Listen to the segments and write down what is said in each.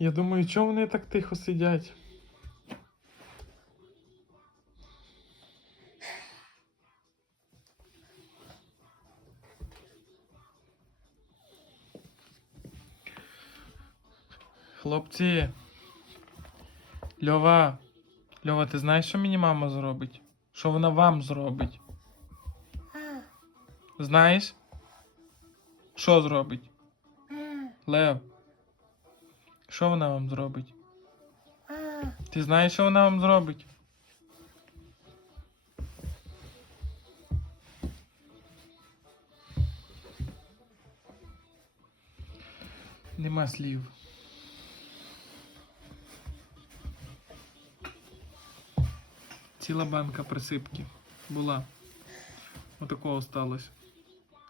Я думаю, чому вони так тихо сидять? Хлопці. Льова. Льова, ти знаєш, що мені мама зробить? Що вона вам зробить? Знаєш? Що зробить? Лев. Що вона вам зробить? Ти знаєш, що вона вам зробить? Нема слів. Ціла банка присипки була. Отакого осталось.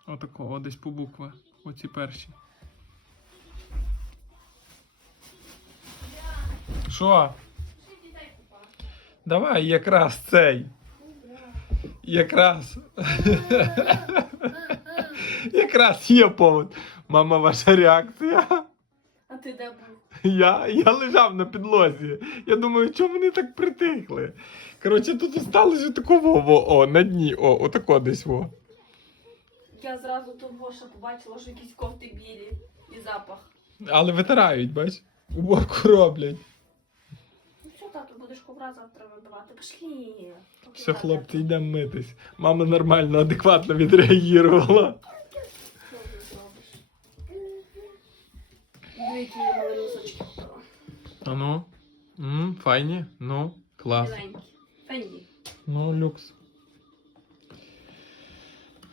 Отакого, десь по букви. Оці перші. Що? Давай якраз цей. Якраз. якраз є повод. Мама, ваша реакція. А ти де був? Я, я лежав на підлозі. Я думаю, чому вони так притихли? Коротше, тут осталось такого во, о, на дні, о, отако десь во. Я зразу того, що побачила, що якісь кофти білі і запах. Але витирають, бач? Уборку роблять. Будеш ковра завтра вибивати? Поки Все, хлопці, йдемо митись. Мама нормально, адекватно відреагувала. Які я купила. А ну. М, файні. Ну, клас. Біленькі. Фенді. Ну, люкс.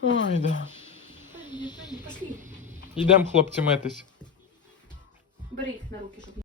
Ой, да. Фенді, Фенді, пошли. Йдемо, хлопці, митись. Бери їх на руки, щоб